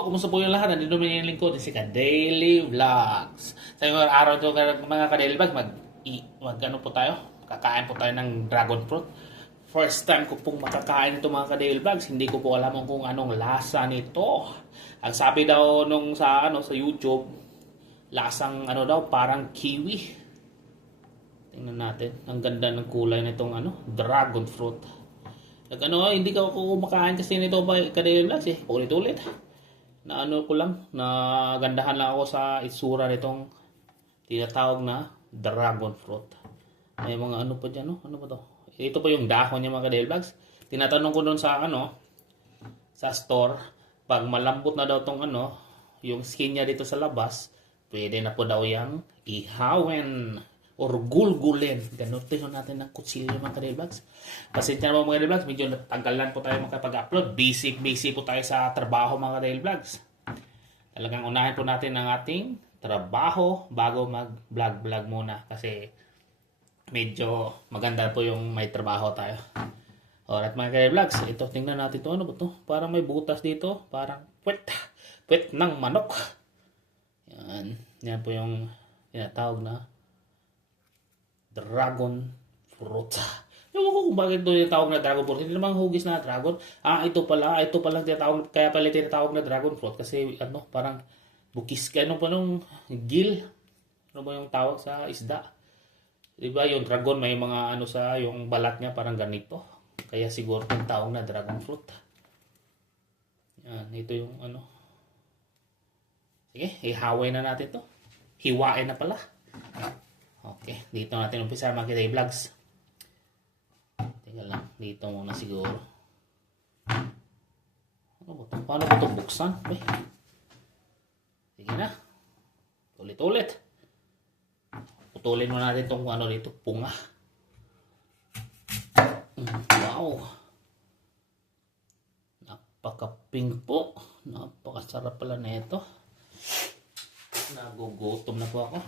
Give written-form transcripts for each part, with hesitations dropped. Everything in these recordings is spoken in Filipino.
Kumusta po yung lahat? Nandito naman yung lingkod, si Ka-Daily Vlogs. Sa yung araw ito, mga Ka-Daily Vlogs, ano po tayo? Kakain po tayo ng dragon fruit. First time ko pong makakain ito mga Ka-Daily Vlogs. Hindi ko po alam kung anong lasa nito. Ang sabi daw nung sa YouTube, lasang ano daw, parang kiwi. Tingnan natin. Ang ganda ng kulay nitong dragon fruit. Hindi ka ako kumakain kasi nito ba Ka-Daily Vlogs eh. Ulit-ulit na ano ko lang, na gandahan lang ako sa itsura nitong tinatawag na dragon fruit. May mga ano pa dyan, no? Ano ba to? Ito pa yung dahon niya mga ka-Daily Vlogs. Tinatanong ko doon sa store, pag malambot na daw tong yung skin niya dito sa labas, pwede na po daw yang ihawin or gulgulin. Ganutin natin ng kutsilyo mga ka-Daily Vlogs. Pasensya na mga ka-Daily Vlogs, medyo natagalan po tayo makapag-upload. Busy po tayo sa trabaho mga ka-Daily Vlogs. Talagang unahin po natin ang ating trabaho bago mag-vlog muna. Kasi medyo maganda po yung may trabaho tayo. Alright mga ka-Daily Vlogs, ito tingnan natin ito. Ano ba ito? Parang may butas dito. Parang puwet ng manok. Yan po yung tinatawag na dragon fruit. Ewan ko kung bakit ito tinatawag na dragon fruit. Hindi naman hugis na dragon. Ito pala tinatawag, kaya pala tinatawag na dragon fruit kasi parang bukis ka, pa nung gill. Ano ba yung tawag sa isda? Diba yung dragon may mga yung balat niya parang ganito. Kaya siguro tinatawag na dragon fruit. Yan, ito yung Sige, ihaway na natin to. Hiwain na pala. Okay, dito natin umpisa mga ka-Daily Vlogs. Teka lang, dito muna siguro. Paano ba ito buksan? Sige na. Ulit-ulit. Putulin mo natin itong dito, punga. Wow. Napaka-pink po. Napakasarap pala na ito. Nagugutom na po ako.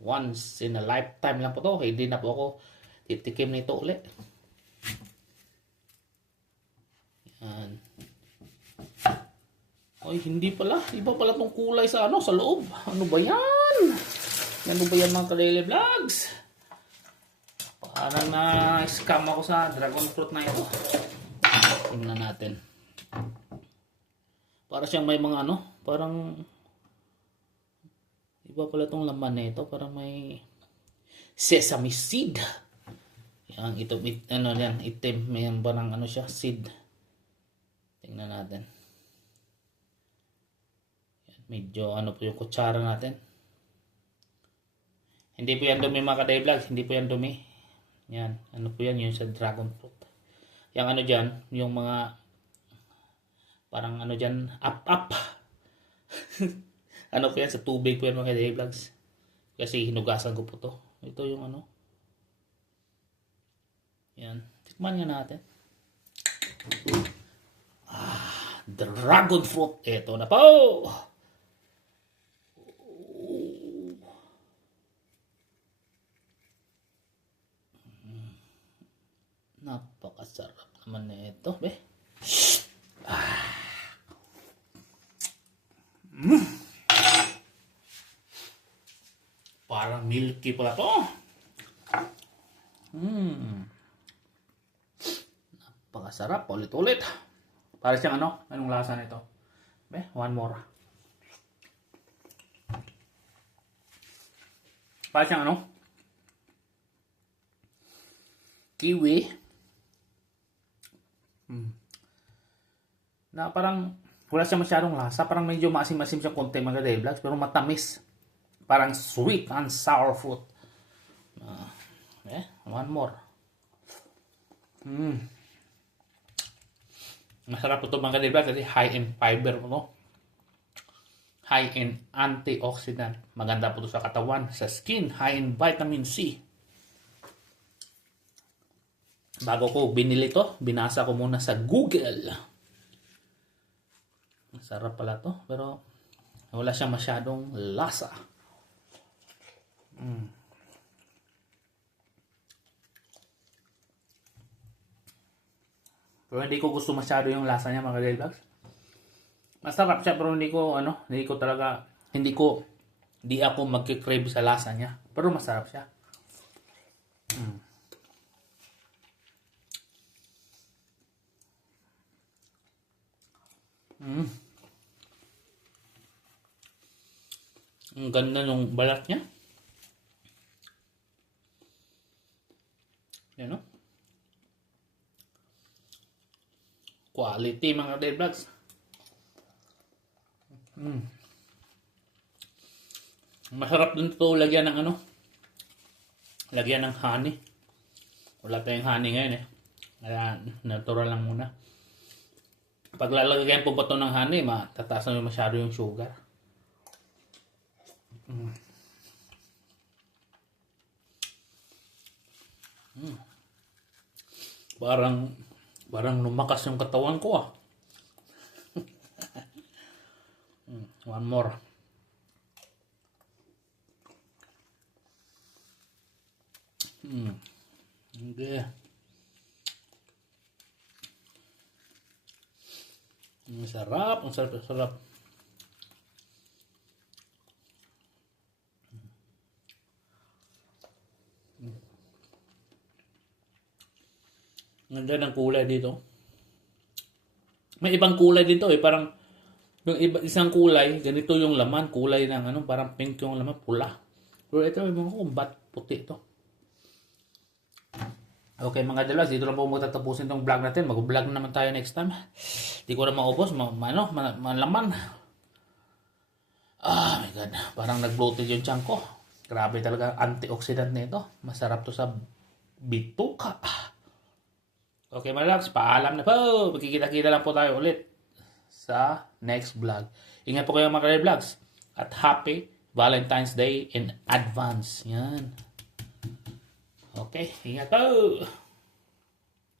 Once in a lifetime lang po to. Hindi na po ako titikim nito ulit. Yan. Ay, hindi pala. Iba pala tong kulay sa loob. Ano ba yan? Ano ba yan mga ka-Daily Vlogs? Parang na-scam ako sa dragon fruit na ito. Tingnan natin. Para siyang may mga parang iba pala itong laman na ito. Parang may sesame seed. Yan, yan, itim. May parang siya, seed. Tingnan natin. Yan, medyo po yung kutsara natin. Hindi po yan dumi mga ka-Daily Vlogs. Hindi po yan dumi. Yan, po yan yung sa dragon fruit. Yung dyan, yung mga parang dyan, up. Po yan, sa tubig po yan mga ka-Daily Vlogs. Kasi hinugasan ko po to. Ito yung Yan. Tikman nga natin. Dragon fruit. Ito na po. Napakasarap naman na ito. Parang milky pala to. Napakasarap. Ulit-ulit. Para siyang anong lasa nito? One more. Para siyang kiwi. Na parang wala siya masyadong lasa. Parang medyo maasim-asim siya konti mga ka-Daily Vlogs. Pero matamis. Parang sweet and sour fruit. One more. Masarap ito mga ka-Daily Vlogs kasi high in fiber po. High in antioxidant. Maganda po ito sa katawan, sa skin. High in vitamin C. Bago ko binili to, binasa ko muna sa Google. Masarap pala to, pero wala siyang masyadong lasa. Pero hindi ko gusto masyado yung lasa niya mga ka-Daily Vlogs. Masarap siya pero hindi ako magkikrave sa lasa niya. Pero masarap siya. Ang ganda ng balat niya. Yan, no? Quality mga Kadel Vlogs. Masarap din ito lagyan ng lagyan ng honey. Wala tayong honey ngayon eh. Kaya natural lang muna. Pag lalagyan po ba ito ng honey, matataas na masyado yung sugar. Parang lumakas yung katawan ko ah. One more. Okay. Ang sarap. Ganda ng kulay dito. May ibang kulay dito eh. Parang yung isang kulay, ganito yung laman. Kulay ng parang pink yung laman, pula. Pero ito, yung mga kung ba't puti ito. Okay mga Delvlogs, dito lang po magtatapusin tong vlog natin. Mag-vlog na naman tayo next time. Di ko na maubos, malaman. Ah, my God. Parang nag-bloated yung tiyan ko. Grabe talaga, antioxidant nito. Masarap to sa bituka. Okay mga Delvlogs, paalam na po. Magkikita-kita lang po tayo ulit sa next vlog. Ingat po kayo mga Delvlogs. At happy Valentine's Day in advance. Yan. Okay, ingat po!